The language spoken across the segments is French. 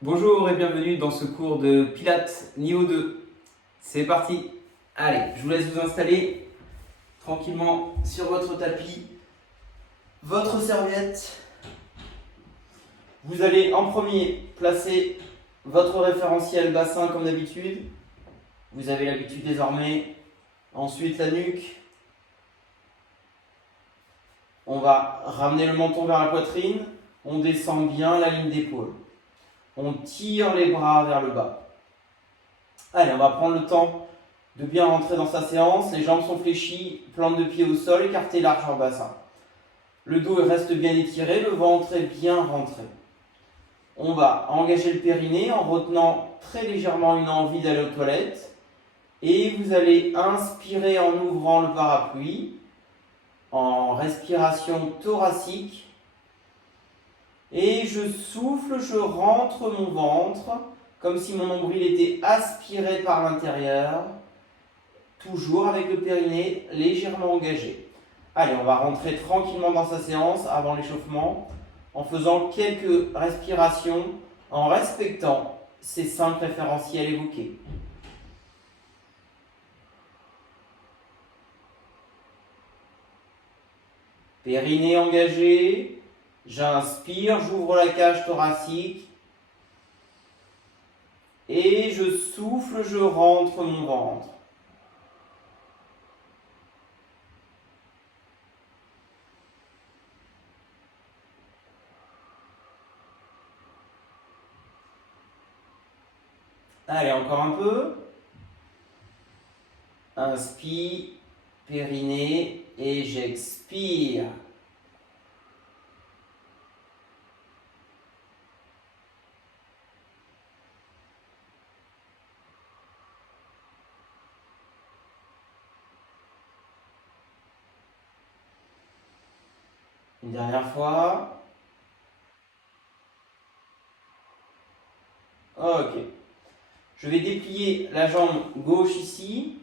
Bonjour et bienvenue dans ce cours de Pilates niveau 2. C'est parti. Allez, je vous laisse vous installer tranquillement sur votre tapis, votre serviette. Vous allez en premier placer votre référentiel bassin comme d'habitude. Vous avez l'habitude désormais. Ensuite la nuque. On va ramener le menton vers la poitrine. On descend bien la ligne d'épaule. On tire les bras vers le bas. Allez, on va prendre le temps de bien rentrer dans sa séance. Les jambes sont fléchies, plante de pied au sol, écartez largeur bassin. Le dos reste bien étiré, le ventre est bien rentré. On va engager le périnée en retenant très légèrement une envie d'aller aux toilettes. Et vous allez inspirer en ouvrant le parapluie, en respiration thoracique. Et je souffle, je rentre mon ventre, comme si mon nombril était aspiré par l'intérieur, toujours avec le périnée légèrement engagé. Allez, on va rentrer tranquillement dans sa séance avant l'échauffement, en faisant quelques respirations, en respectant ces 5 référentiels évoqués. Périnée engagé, j'inspire, j'ouvre la cage thoracique et je souffle, je rentre mon ventre. Allez, encore un peu. Inspire, périnée et j'expire. Une dernière fois. Ok. Je vais déplier la jambe gauche ici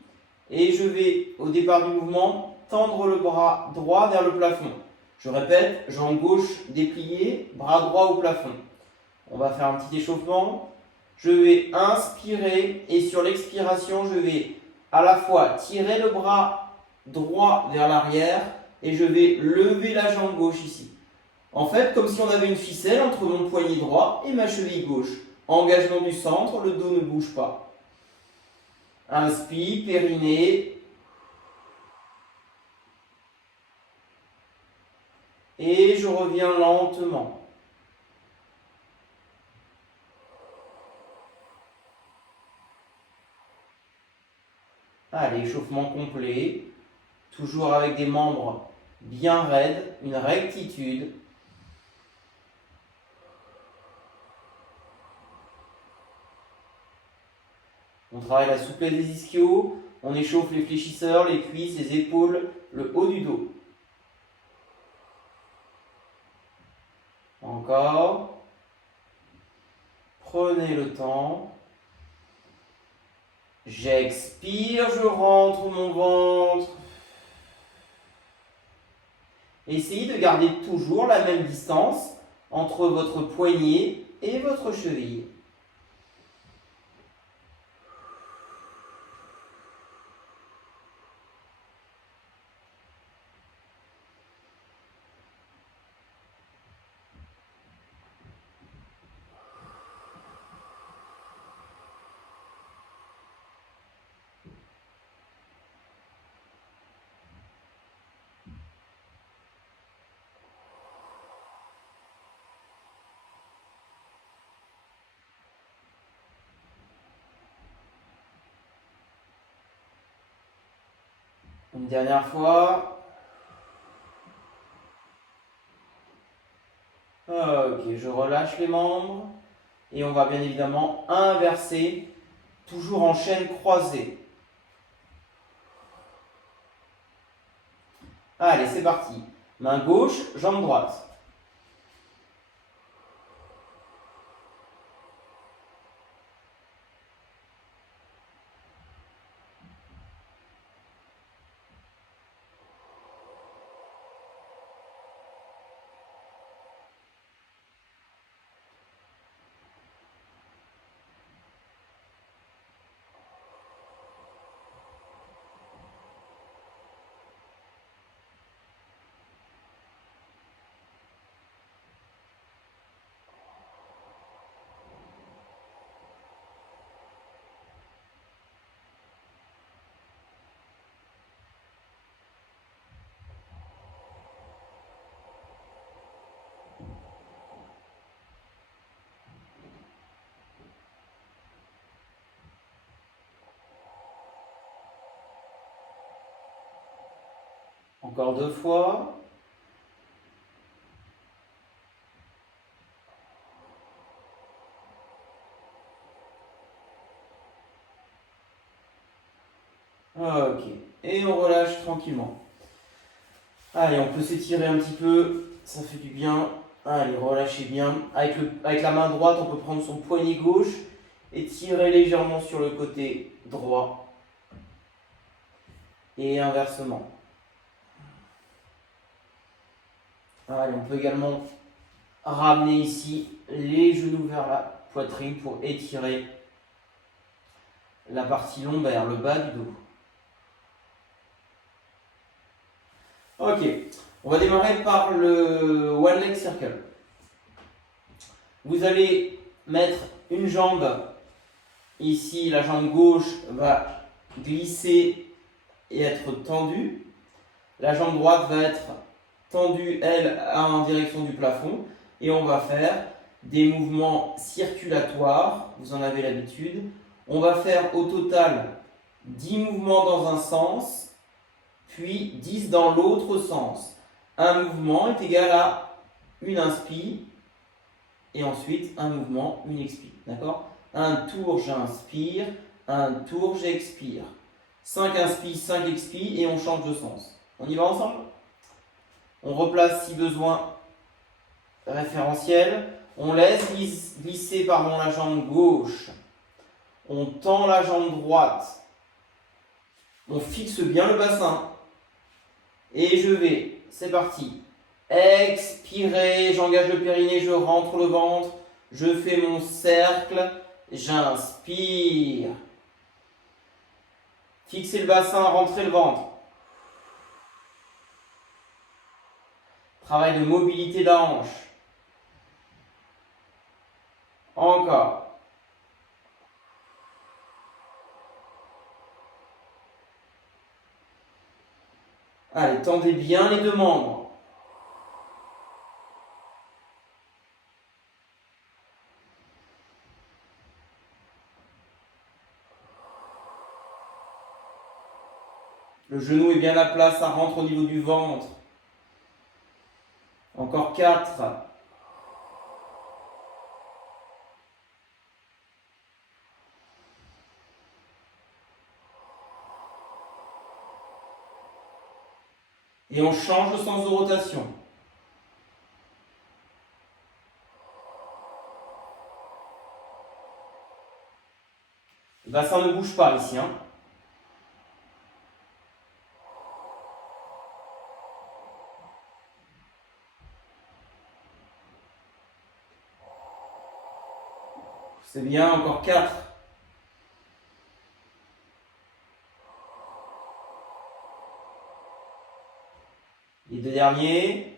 et je vais, au départ du mouvement, tendre le bras droit vers le plafond. Je répète, jambe gauche dépliée, bras droit au plafond. On va faire un petit échauffement. Je vais inspirer et sur l'expiration, je vais à la fois tirer le bras droit vers l'arrière et je vais lever la jambe gauche ici. En fait, comme si on avait une ficelle entre mon poignet droit et ma cheville gauche. Engagement du centre, le dos ne bouge pas. Inspire, périnée. Et je reviens lentement. Allez, échauffement complet. Toujours avec des membres bien raides, une rectitude. On travaille la souplesse des ischios, on échauffe les fléchisseurs, les cuisses, les épaules, le haut du dos. Encore. Prenez le temps. J'expire, je rentre mon ventre. Essayez de garder toujours la même distance entre votre poignet et votre cheville. Une dernière fois. Ok, je relâche les membres et on va bien évidemment inverser, toujours en chaîne croisée. Allez, c'est parti. Main gauche, jambe droite. Encore 2 fois. Ok. Et on relâche tranquillement. Allez, on peut s'étirer un petit peu. Ça fait du bien. Allez, relâchez bien. Avec la main droite, on peut prendre son poignet gauche et tirer légèrement sur le côté droit. Et inversement. Allez, on peut également ramener ici les genoux vers la poitrine pour étirer la partie lombaire, le bas du dos. Ok, on va démarrer par le One Leg Circle. Vous allez mettre une jambe ici, la jambe gauche va glisser et être tendue. La jambe droite va être tendue, elle, en direction du plafond. Et on va faire des mouvements circulatoires, vous en avez l'habitude. On va faire au total 10 mouvements dans un sens, puis 10 dans l'autre sens. Un mouvement est égal à une inspire, et ensuite un mouvement, une expire. D'accord? Un tour, j'inspire, un tour, j'expire. 5 inspire, 5 expire, et on change de sens. On y va ensemble? On replace si besoin référentiel. On laisse glisser pardon, la jambe gauche. On tend la jambe droite. On fixe bien le bassin. Et je vais, c'est parti. Expirer, j'engage le périnée, je rentre le ventre. Je fais mon cercle. J'inspire. Fixez le bassin, rentrez le ventre. Travail de mobilité de la hanche. Encore. Allez, tendez bien les deux membres. Le genou est bien à plat, ça rentre au niveau du ventre. Encore 4. Et on change le sens de rotation. Le bassin ne bouge pas ici. C'est bien, encore 4. Les deux derniers.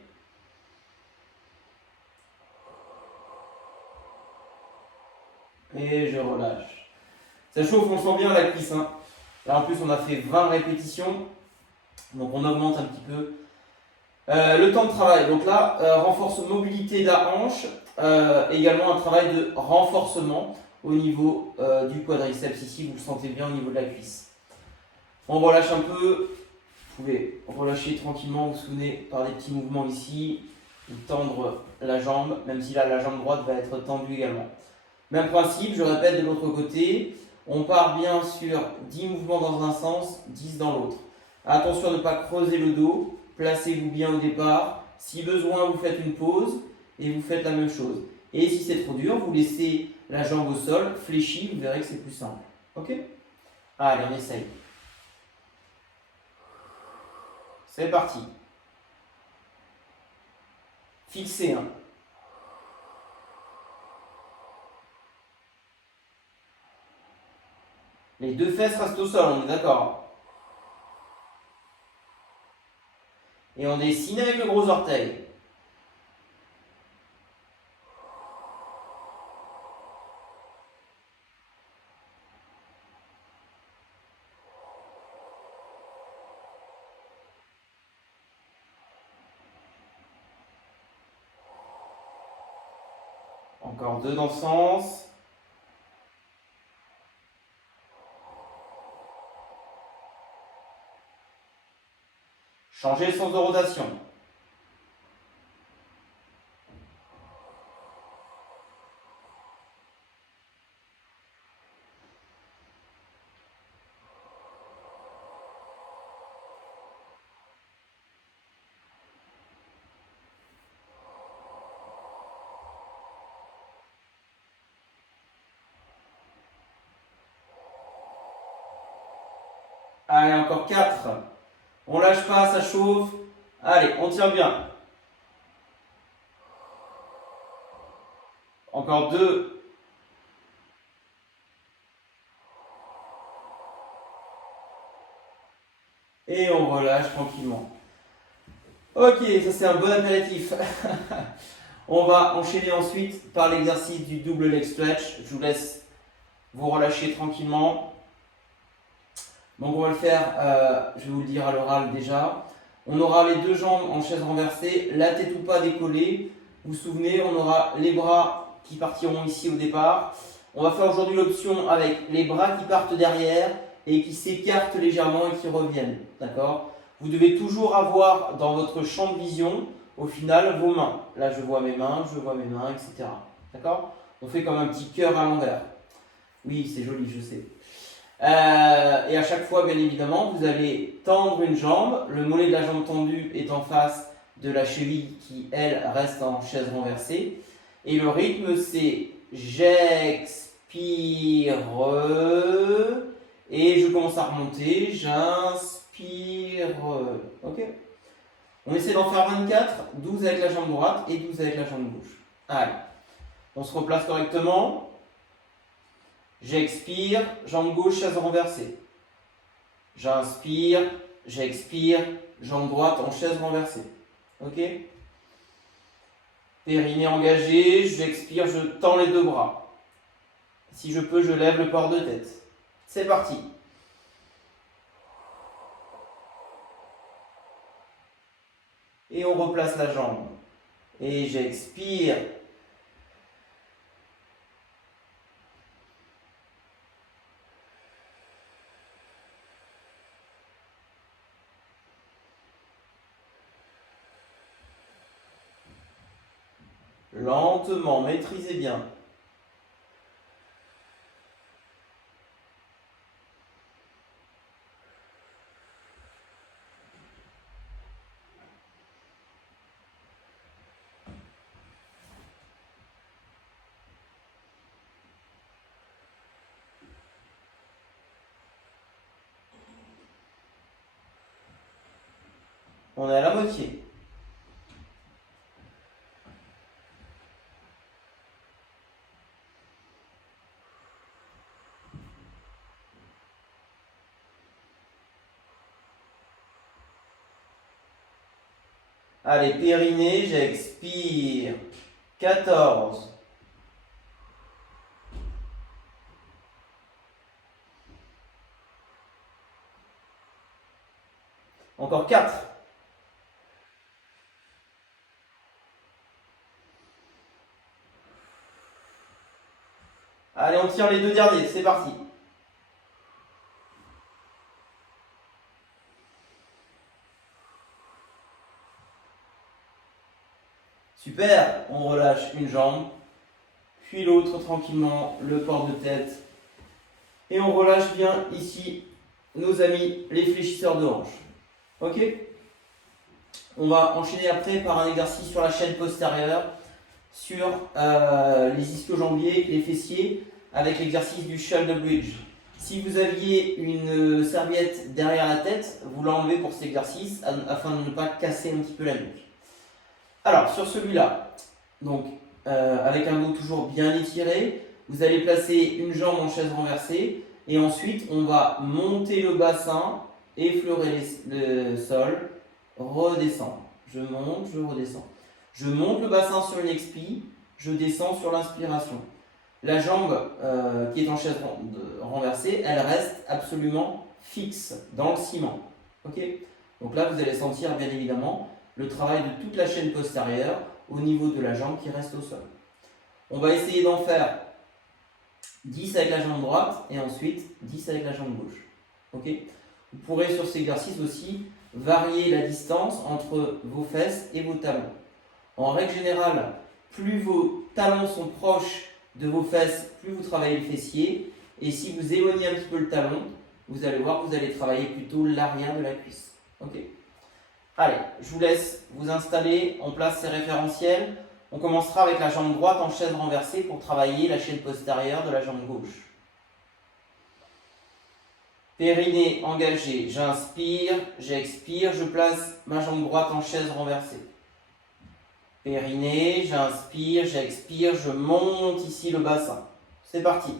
Et je relâche. Ça chauffe, on sent bien la cuisse. Là en plus on a fait 20 répétitions. Donc on augmente un petit peu le temps de travail. Donc là, renforce mobilité de la hanche. Également un travail de renforcement au niveau du quadriceps ici. Vous le sentez bien au niveau de la cuisse. On relâche un peu. Vous pouvez relâcher tranquillement, vous vous souvenez, par des petits mouvements ici, ou tendre la jambe, même si là la jambe droite va être tendue également. Même principe, je répète de l'autre côté, on part bien sur 10 mouvements dans un sens, 10 dans l'autre. Attention à ne pas creuser le dos, placez-vous bien au départ. Si besoin, vous faites une pause et vous faites la même chose. Et si c'est trop dur, vous laissez la jambe au sol, fléchie, vous verrez que c'est plus simple. Ok? Allez, on essaye. C'est parti. Fixez. Les deux fesses restent au sol, on est d'accord. Et on dessine avec le gros orteil. Encore 2 dans ce sens. Changez le sens de rotation. Allez, encore 4. On lâche pas, ça chauffe. Allez, on tient bien. Encore 2. Et on relâche tranquillement. Ok, ça c'est un bon apéritif. On va enchaîner ensuite par l'exercice du double leg stretch. Je vous laisse vous relâcher tranquillement. Donc on va le faire, je vais vous le dire à l'oral déjà. On aura les deux jambes en chaise renversée, la tête ou pas décollée. Vous vous souvenez, on aura les bras qui partiront ici au départ. On va faire aujourd'hui l'option avec les bras qui partent derrière et qui s'écartent légèrement et qui reviennent. D'accord ? Vous devez toujours avoir dans votre champ de vision, au final, vos mains. Là, je vois mes mains, etc. D'accord ? On fait comme un petit cœur à l'envers. Oui, c'est joli, je sais. Et à chaque fois, bien évidemment, vous allez tendre une jambe. Le mollet de la jambe tendue est en face de la cheville qui, elle, reste en chaise renversée. Et le rythme, c'est j'expire et je commence à remonter. J'inspire. Ok ? On essaie d'en faire 24, 12 avec la jambe droite et 12 avec la jambe gauche. Allez, on se replace correctement. J'expire, jambe gauche, chaise renversée. J'inspire, j'expire, jambe droite en chaise renversée. Ok ? Périnée engagé, j'expire, je tends les deux bras. Si je peux, je lève le port de tête. C'est parti. Et on replace la jambe. Et j'expire. Lentement, maîtrisez bien. On est à la moitié. Allez, périnée, j'expire. 14. Encore 4. Allez, on tire les deux derniers, c'est parti. Super, on relâche une jambe, puis l'autre tranquillement, le port de tête. Et on relâche bien ici nos amis les fléchisseurs de hanches. Ok ? On va enchaîner après par un exercice sur la chaîne postérieure, sur les ischio-jambiers, les fessiers, avec l'exercice du shoulder bridge. Si vous aviez une serviette derrière la tête, vous l'enlevez pour cet exercice afin de ne pas casser un petit peu la nuque. Alors, sur celui-là, donc avec un dos toujours bien étiré, vous allez placer une jambe en chaise renversée et ensuite on va monter le bassin, effleurer le sol, redescendre. Je monte, je redescends. Je monte le bassin sur une expie, je descends sur l'inspiration. La jambe qui est en chaise renversée, elle reste absolument fixe dans le ciment. Ok ? Donc là, vous allez sentir bien évidemment le travail de toute la chaîne postérieure au niveau de la jambe qui reste au sol. On va essayer d'en faire 10 avec la jambe droite et ensuite 10 avec la jambe gauche. Ok ? Vous pourrez sur cet exercice aussi variez la distance entre vos fesses et vos talons. En règle générale, plus vos talons sont proches de vos fesses, plus vous travaillez le fessier. Et si vous éloignez un petit peu le talon, vous allez voir que vous allez travailler plutôt l'arrière de la cuisse. Ok. Allez, je vous laisse vous installer, on place ces référentiels. On commencera avec la jambe droite en chaise renversée pour travailler la chaîne postérieure de la jambe gauche. Périnée engagé, j'inspire, j'expire, je place ma jambe droite en chaise renversée. Périnée, j'inspire, j'expire, je monte ici le bassin. C'est parti.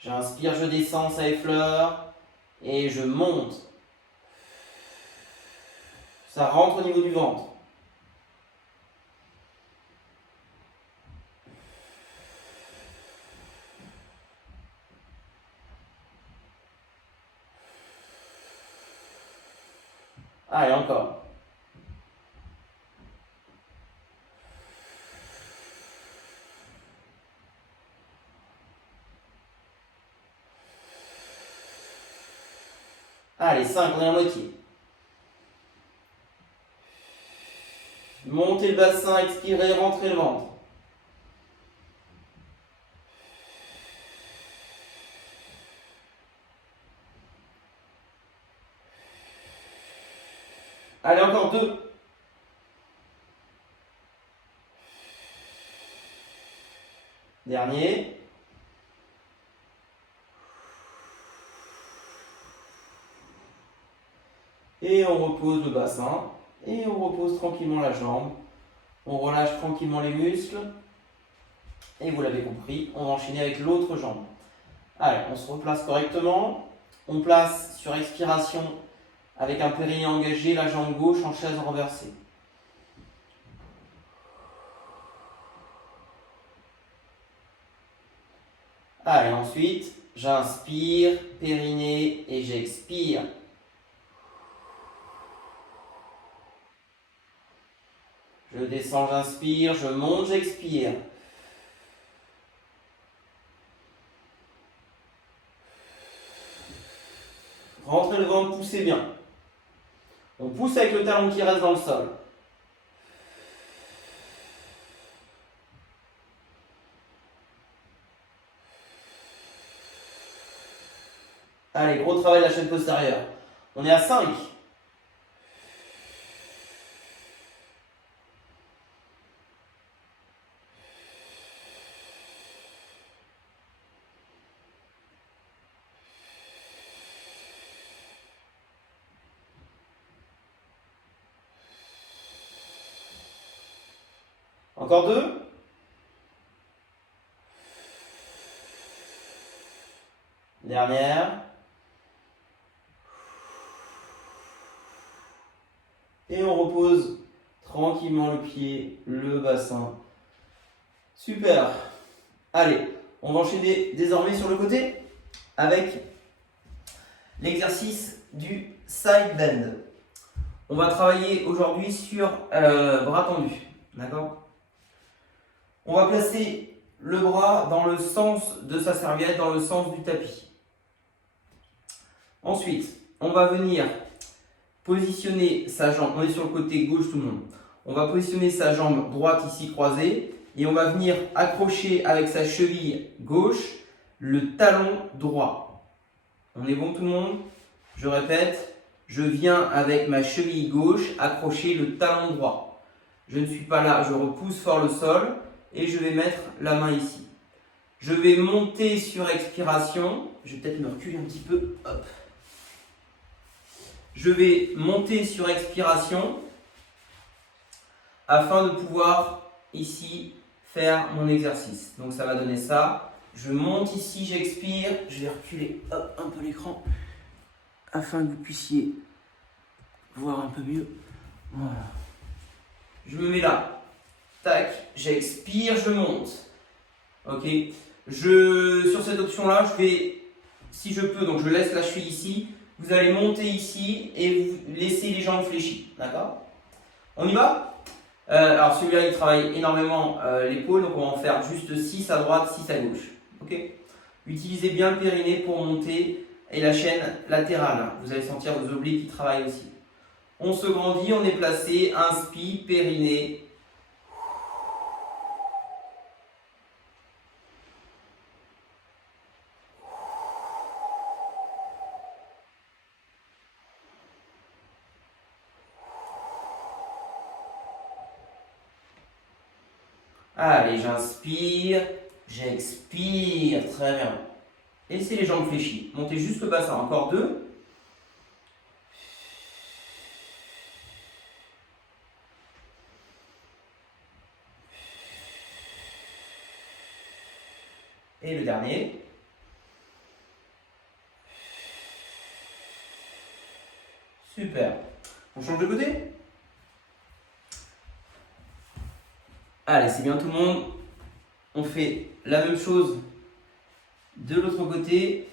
J'inspire, je descends, ça effleure et je monte. Ça rentre au niveau du ventre. Allez, encore. Allez, 5, on est à moitié. Montez le bassin, expirez, rentrez le ventre. Allez, encore 2. Dernier. Et on repose le bassin. Et on repose tranquillement la jambe. On relâche tranquillement les muscles. Et vous l'avez compris, on va enchaîner avec l'autre jambe. Allez, on se replace correctement. On place sur expiration, avec un périnée engagé, la jambe gauche en chaise renversée. Allez, ensuite, j'inspire, périnée et j'expire. Je descends, j'inspire, je monte, j'expire. Rentrez le ventre, poussez bien. On pousse avec le talon qui reste dans le sol. Allez, gros travail de la chaîne postérieure. On est à 5. Encore 2. Dernière. Et on repose tranquillement le pied, le bassin. Super. Allez, on va enchaîner désormais sur le côté avec l'exercice du side bend. On va travailler aujourd'hui sur bras tendus. D'accord ? On va placer le bras dans le sens de sa serviette, dans le sens du tapis. Ensuite, on va venir positionner sa jambe, on est sur le côté gauche tout le monde. On va positionner sa jambe droite ici croisée et on va venir accrocher avec sa cheville gauche le talon droit. On est bon tout le monde? Je répète, je viens avec ma cheville gauche accrocher le talon droit. Je ne suis pas là, je repousse fort le sol et je vais mettre la main ici. Je vais monter sur expiration, je vais peut-être me reculer un petit peu, hop. Je vais monter sur expiration afin de pouvoir ici faire mon exercice. Donc ça va donner ça. Je monte ici, j'expire, je vais reculer hop, un peu l'écran afin que vous puissiez voir un peu mieux. Voilà. Je me mets là. Tac, j'expire, je monte. Ok. Sur cette option-là, je vais, si je peux, donc je laisse la cheville ici. Vous allez monter ici et vous laissez les jambes fléchies. D'accord? On y va? Alors celui-là, il travaille énormément l'épaule, donc on va en faire juste 6 à droite, 6 à gauche. Ok? Utilisez bien le périnée pour monter et la chaîne latérale. Vous allez sentir vos obliques qui travaillent aussi. On se grandit, on est placé, inspire, périnée. Allez, j'inspire, j'expire, très bien. Laissez les jambes fléchies. Montez juste le bassin, encore 2. Et le dernier. Super. On change de côté? Allez, c'est bien tout le monde. On fait la même chose de l'autre côté.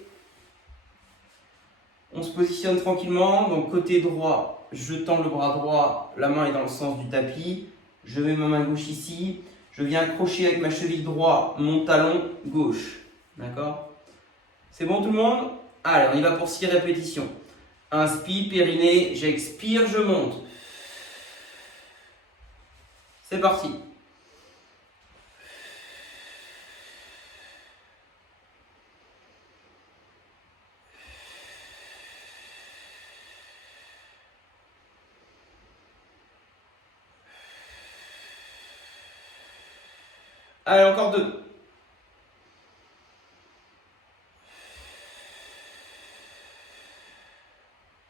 On se positionne tranquillement. Donc côté droit, je tends le bras droit, la main est dans le sens du tapis. Je mets ma main gauche ici. Je viens accrocher avec ma cheville droite mon talon gauche. D'accord? C'est bon tout le monde? Allez, on y va pour 6 répétitions. Inspire, périnée, j'expire, je monte. C'est parti. Allez, encore 2.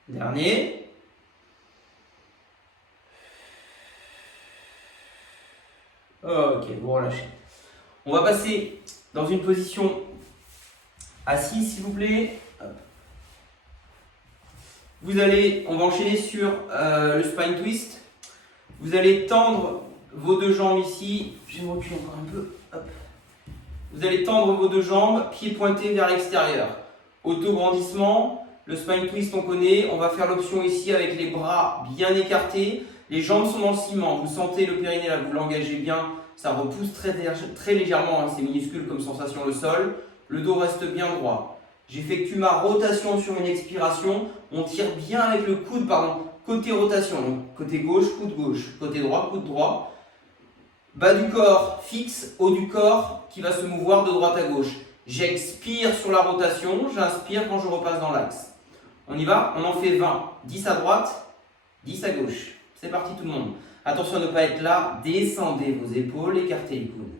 Dernier. Ok, vous relâchez. On va passer dans une position assise, s'il vous plaît. Hop. On va enchaîner sur le spine twist. Vous allez tendre vos 2 jambes ici. Je vais me reculer encore un peu. Hop. Vous allez tendre vos 2 jambes, pieds pointés vers l'extérieur. Auto-grandissement. Le spine twist, on connaît. On va faire l'option ici avec les bras bien écartés. Les jambes sont dans le ciment. Vous sentez le périnée là, vous l'engagez bien. Ça repousse très légèrement. Hein. C'est minuscule comme sensation le sol. Le dos reste bien droit. J'effectue ma rotation sur une expiration. On tire bien avec le coude, côté rotation. Donc, côté gauche, coude gauche. Côté droit, coude droit. Bas du corps fixe, haut du corps qui va se mouvoir de droite à gauche. J'expire sur la rotation, j'inspire quand je repasse dans l'axe. On y va? On en fait 20. 10 à droite, 10 à gauche. C'est parti tout le monde. Attention à ne pas être là. Descendez vos épaules, écartez les coudes.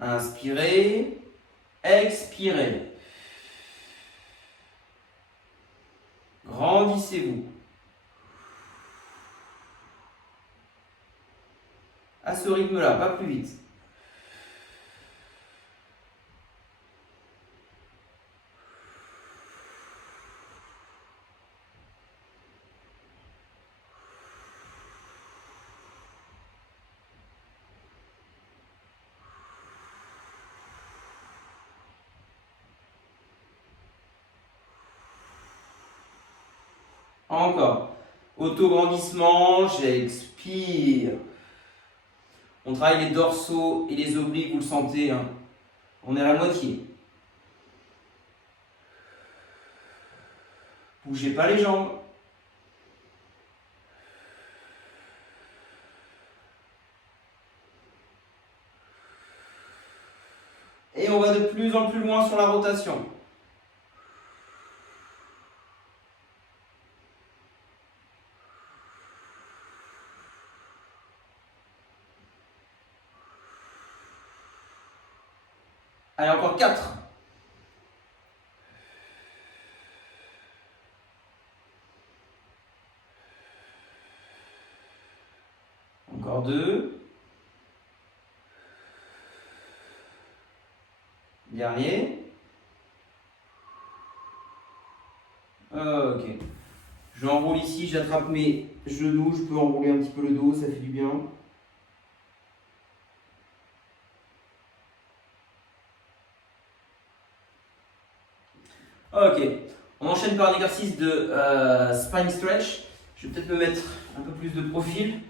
Inspirez, expirez. Grandissez-vous. À ce rythme-là, pas plus vite. Encore. Auto-grandissement, j'expire. On travaille les dorsaux et les obliques, vous le sentez. Hein. On est à la moitié. Bougez pas les jambes. Et on va de plus en plus loin sur la rotation. Allez, encore 4. Encore 2. Dernier. Ok. J'enroule ici, j'attrape mes genoux, je peux enrouler un petit peu le dos, ça fait du bien. Ok, on enchaîne par un exercice de spine stretch. Je vais peut-être me mettre un peu plus de profil.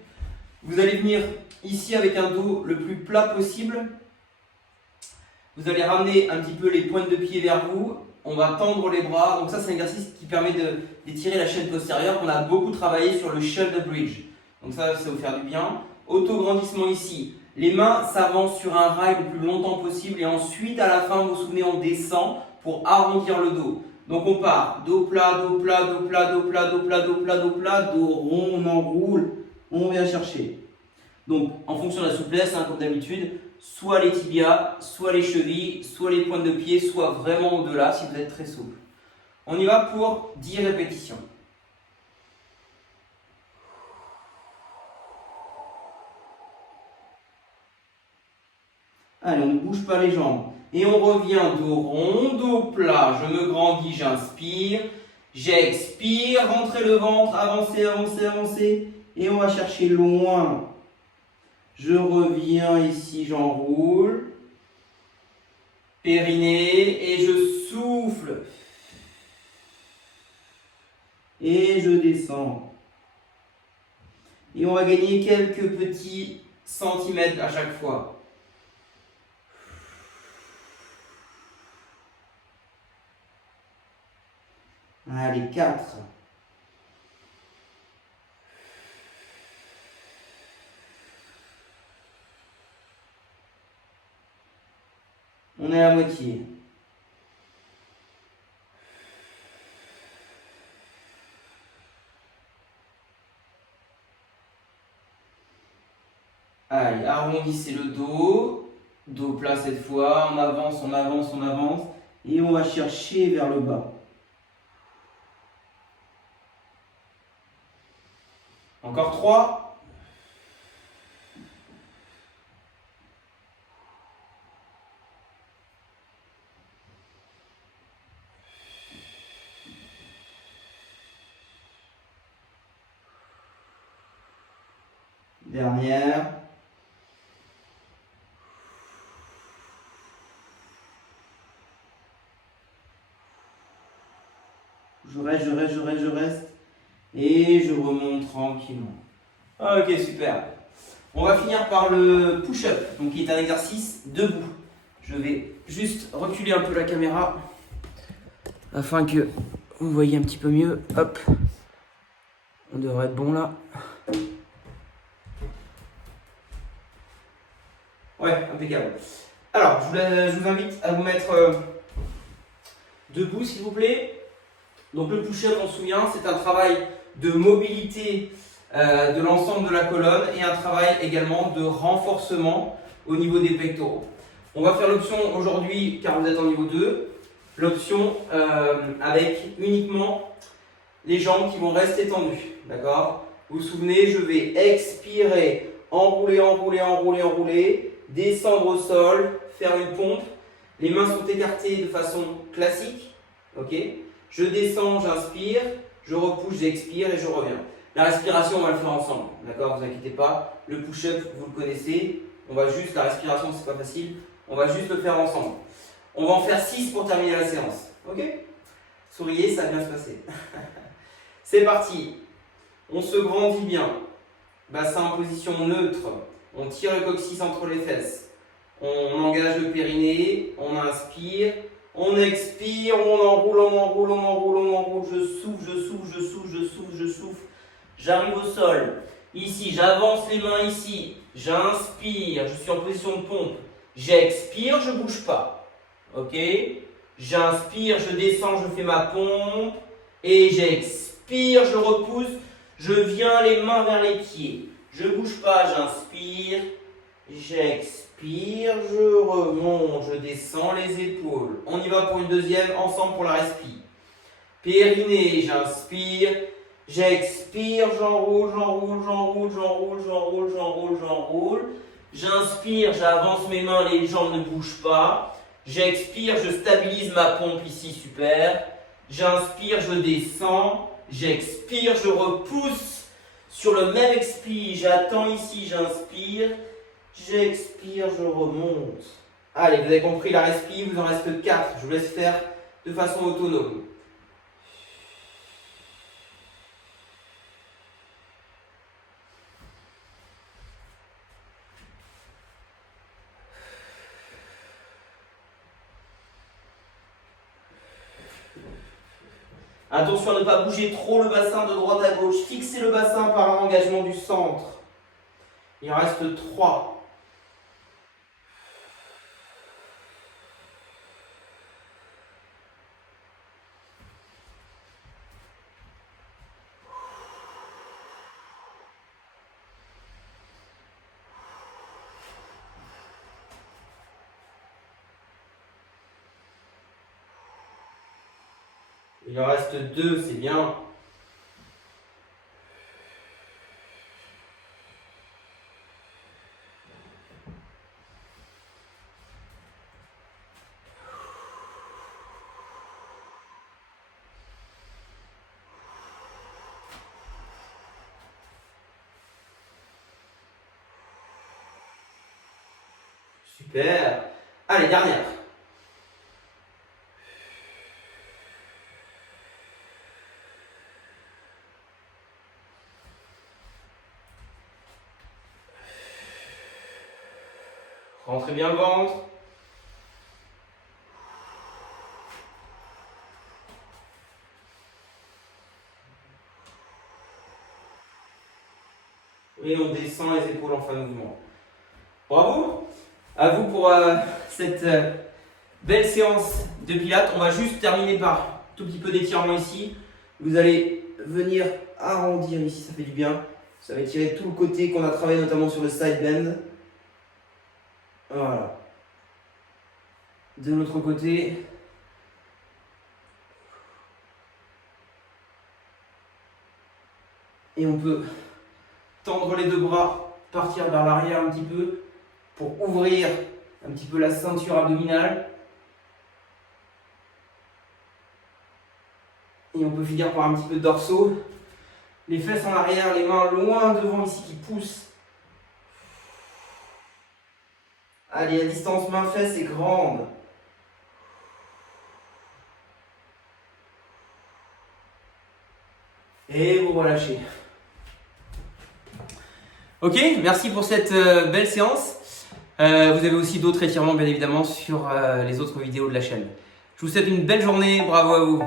Vous allez venir ici avec un dos le plus plat possible. Vous allez ramener un petit peu les pointes de pied vers vous. on va tendre les bras. Donc ça, c'est un exercice qui permet d'étirer la chaîne postérieure. On a beaucoup travaillé sur le shoulder bridge. Donc ça va vous faire du bien. Auto-grandissement ici. Les mains s'avancent sur un rail le plus longtemps possible et ensuite, à la fin, vous vous souvenez, on descend pour arrondir le dos. Donc on part, dos plat, dos plat, dos plat, dos plat, dos plat, dos plat, dos plat, dos rond, on enroule, on vient chercher. Donc en fonction de la souplesse, hein, comme d'habitude, soit les tibias, soit les chevilles, soit les pointes de pied, soit vraiment au-delà si vous êtes très souple. On y va pour 10 répétitions. Allez, on ne bouge pas les jambes. Et on revient dos rond, dos plat. Je me grandis, j'inspire. J'expire, rentrez le ventre, avancez, avancez, avancez. Et on va chercher loin. Je reviens ici, j'enroule. Périnée et je souffle. Et je descends. Et on va gagner quelques petits centimètres à chaque fois. Allez, 4. On est à la moitié. Allez, arrondissez le dos. Dos plat cette fois. On avance, on avance, on avance. Et on va chercher vers le bas. Encore 3. Dernière. Je reste, je reste, je reste, je reste. Et je remonte tranquillement. Ok, super. On va finir par le push-up, donc qui est un exercice debout. Je vais juste reculer un peu la caméra afin que vous voyez un petit peu mieux. Hop. On devrait être bon là. Ouais, impeccable. Alors, je vous invite à vous mettre debout, s'il vous plaît. Donc le push-up, on se souvient, c'est un travail de mobilité de l'ensemble de la colonne et un travail également de renforcement au niveau des pectoraux. On va faire l'option aujourd'hui, car vous êtes en niveau 2, l'option avec uniquement les jambes qui vont rester tendues. D'accord? Vous vous souvenez, je vais expirer, enrouler, enrouler, enrouler, enrouler, descendre au sol, faire une pompe. Les mains sont écartées de façon classique. Ok? Je descends, j'inspire, je repousse, j'expire et je reviens. La respiration, on va le faire ensemble. D'accord? Ne vous inquiétez pas. Le push-up, vous le connaissez. On va juste, la respiration, c'est pas facile. On va juste le faire ensemble. On va en faire 6 pour terminer la séance. Ok? Souriez, ça va bien se passer. C'est parti. On se grandit bien. Bassin en position neutre. On tire le coccyx entre les fesses. On engage le périnée. On inspire. On expire. On enroule, on enroule, on enroule, on enroule. Je souffle, je souffle, je souffle, je souffle, je souffle. J'arrive au sol. Ici, j'avance les mains ici. J'inspire. Je suis en position de pompe. J'expire, je ne bouge pas. Ok? J'inspire, je descends, je fais ma pompe. Et j'expire, je repousse. Je viens les mains vers les pieds. Je ne bouge pas, j'inspire. J'expire, je remonte, je descends les épaules. On y va pour une deuxième, ensemble pour la respi. Périnée, j'inspire. J'expire, j'enroule, j'enroule, j'enroule, j'enroule, j'enroule, j'enroule, j'enroule. J'inspire, j'avance mes mains, les jambes ne bougent pas. J'expire, je stabilise ma pompe ici, super. J'inspire, je descends. J'expire, je repousse. Sur le même expire, j'attends ici, j'inspire. J'expire, je remonte. Allez, vous avez compris la respi, il vous en reste 4. Je vous laisse faire de façon autonome. Attention à ne pas bouger trop le bassin de droite à gauche. Fixez le bassin par un engagement du centre. Il en reste 3. Il en reste 2, c'est bien. Super. Allez, dernière. Rentrez bien le ventre. Et on descend les épaules en fin de mouvement. Bravo. À vous pour cette belle séance de pilates. On va juste terminer par un tout petit peu d'étirement ici. Vous allez venir arrondir ici, ça fait du bien. Ça va étirer tout le côté qu'on a travaillé notamment sur le side bend. Voilà. De l'autre côté. Et on peut tendre les 2 bras, partir vers l'arrière un petit peu pour ouvrir un petit peu la ceinture abdominale. Et on peut finir par un petit peu de dorsaux. Les fesses en arrière, les mains loin devant ici qui poussent. Allez, la distance main-fesse est grande. Et vous relâchez. Ok, merci pour cette belle séance. Vous avez aussi d'autres étirements bien évidemment sur les autres vidéos de la chaîne. Je vous souhaite une belle journée, bravo à vous.